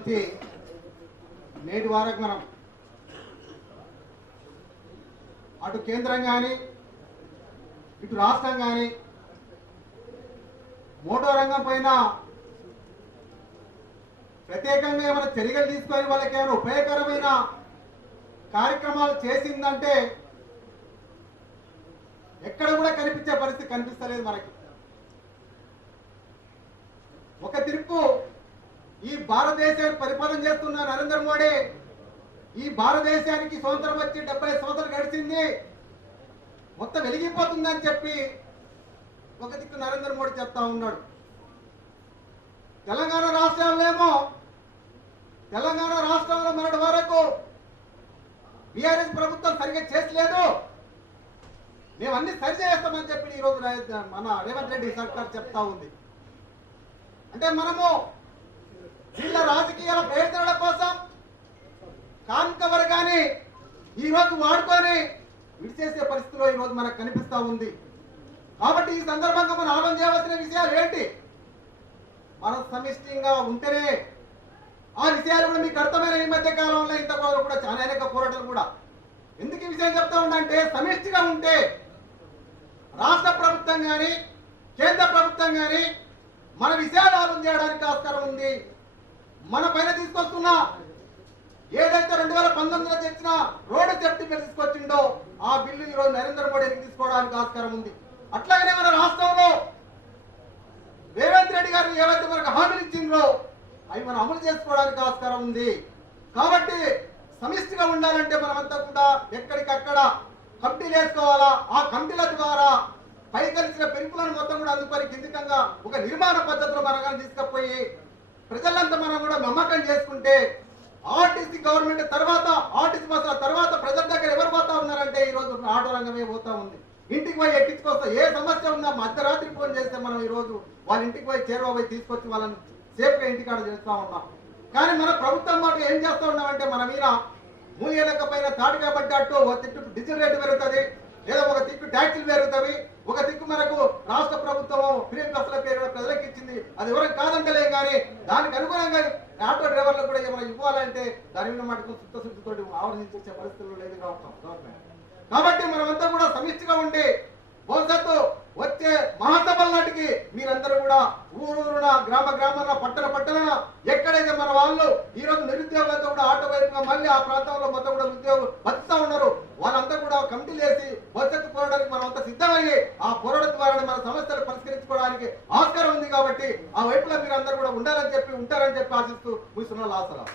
నుంచి నేటి వరకు మనం అటు కేంద్రం కానీ ఇటు రాష్ట్రం కానీ మోటార్ రంగం పైన ప్రత్యేకంగా ఏమైనా చర్యలు తీసుకొని వాళ్ళకి ఏమైనా ఉపయోగకరమైన కార్యక్రమాలు చేసిందంటే ఎక్కడ కూడా కనిపించే పరిస్థితి కనిపిస్తలేదు మనకి. ఒక తిరుపు ఈ భారతదేశాన్ని పరిపాలన చేస్తున్న నరేంద్ర మోడీ ఈ భారతదేశానికి స్వతంత్రం వచ్చి 70 సంవత్సరాలు గడిచింది, మొత్తం వెలిగిపోతుందని చెప్పి ఒక దిక్కు నరేంద్ర మోడీ చెప్తా ఉన్నాడు. తెలంగాణ రాష్ట్రంలో మొన్నటి వరకు బీఆర్ఎస్ ప్రభుత్వం సరిగ్గా చేసలేదు, మేము అన్ని సరి చేస్తామని చెప్పి ఈరోజు మన రేవంత్ రెడ్డి సర్కార్ చెప్తా ఉంది. అంటే మనము వీళ్ళ రాజకీయాల ప్రయోజనాల కోసం కాంక వర్గాన్ని ఈరోజు వాడుకొని విడిచేసే పరిస్థితిలో ఈరోజు మనకు కనిపిస్తూ ఉంది. కాబట్టి ఈ సందర్భంగా మనం ఆలోచన చేయవలసిన విషయాలు ఏంటి? మనం సమిష్టిగా ఉంటేనే ఆ విషయాలు కూడా మీకు అర్థమైన ఈ మధ్య కాలంలో ఇంత కూడా చాలా అనేక పోరాటాలు కూడా ఎందుకు ఈ విషయం చెప్తా ఉండంటే, సమిష్టిగా ఉంటే రాష్ట్ర ప్రభుత్వం కానీ కేంద్ర ప్రభుత్వం కానీ మన విషయాలు ఆలోచన చేయడానికి ఆస్కారం ఉంది. మన పైన తీసుకొస్తున్న ఏదైతే 2019లో తెచ్చిన రోడ్డు సేఫ్టీ బిల్ తీసుకొచ్చిండో ఆ బిల్లు ఈరోజు నరేంద్ర మోడీకి తీసుకోవడానికి ఆస్కారం ఉంది. అట్లాగనే మన రాష్ట్రంలో రేవంత్ రెడ్డి గారు ఏవైతే మనకు హామీలు ఇచ్చిండ్రో అవి మనం అమలు చేసుకోవడానికి ఆస్కారం ఉంది. కాబట్టి సమిష్టిగా ఉండాలంటే మనమంతా కూడా ఎక్కడికక్కడ కమిటీలు వేసుకోవాలా. ఆ కమిటీల ద్వారా పై కలిసిన పెంపులను మొత్తం కూడా అందుకొని కిందికంగా ఒక నిర్మాణ పద్ధతిలో మనం తీసుకుపోయి ప్రజలంతా మనం కూడా నమ్మకం చేసుకుంటే ఆర్టీసీ గవర్నమెంట్ తర్వాత ఆర్టీసీ బస్సుల తర్వాత ప్రజల దగ్గర ఎవరు పోతా ఉన్నారంటే ఈ రోజు ఆటో రంగమే పోతా ఉంది. ఇంటికి పోయి ఎక్కించుకొస్తా ఏ సమస్య ఉన్నా మధ్యరాత్రి ఫోన్ చేస్తే మనం ఈ రోజు వాళ్ళ ఇంటికి పోయి చేరువ పోయి తీసుకొచ్చి వాళ్ళని సేఫ్గా ఇంటికాడ చేస్తూ ఉన్నాం. కానీ మన ప్రభుత్వం మాట ఏం చేస్తూ ఉన్నామంటే మన మీద మూల్యాలకు పైన తాటిగా పడ్డట్టు ఒక తిట్టు డీజిల్ రేటు పెరుగుతుంది, లేదా ఒక దిక్కు ట్యాక్సీలు పెరుగుతాయి, ఒక దిక్కు మనకు రాష్ట్ర ప్రభుత్వం ఫ్రీ బస్సుల పేరు ప్రజలకు ఇచ్చింది, అది ఎవరికి కాదంటలే. కానీ దానికి అనుగుణంగా ఆటో డ్రైవర్లకు కూడా ఏమైనా ఇవ్వాలంటే దాని మీద మటుకు చిత్తశుద్ధితో ఆలోచించే పరిస్థితులు లేదు గవర్నమెంట్. కాబట్టి మనమంతా కూడా సమిష్టిగా ఉండి భవిష్యత్తు వచ్చే మహాసభల నాటికి మీరందరూ కూడా ఊరూరున గ్రామాల పట్టణ ఎక్కడైతే మన వాళ్ళు ఈ రోజు నిరుద్యోగులతో కూడా ఆటో వైపుగా మళ్ళీ ఆ ప్రాంతంలో మొత్తం కూడా ఉద్యోగులు బతుకుతా ఉన్నారు, వాళ్ళంతా కూడా కమిటీలు వేసి భవిష్యత్తు పోరాటానికి మనం అంతా సిద్ధమయ్యి ఆ పోరాటం ద్వారా మన సమస్యలు పరిష్కరించుకోవడానికి ఆస్కారం ఉంది. కాబట్టి ఆ వైపులో మీరు అందరూ కూడా ఉండాలని చెప్పి ఉంటారని చెప్పి ఆశిస్తూ ముగిస్తున్న లాసరా.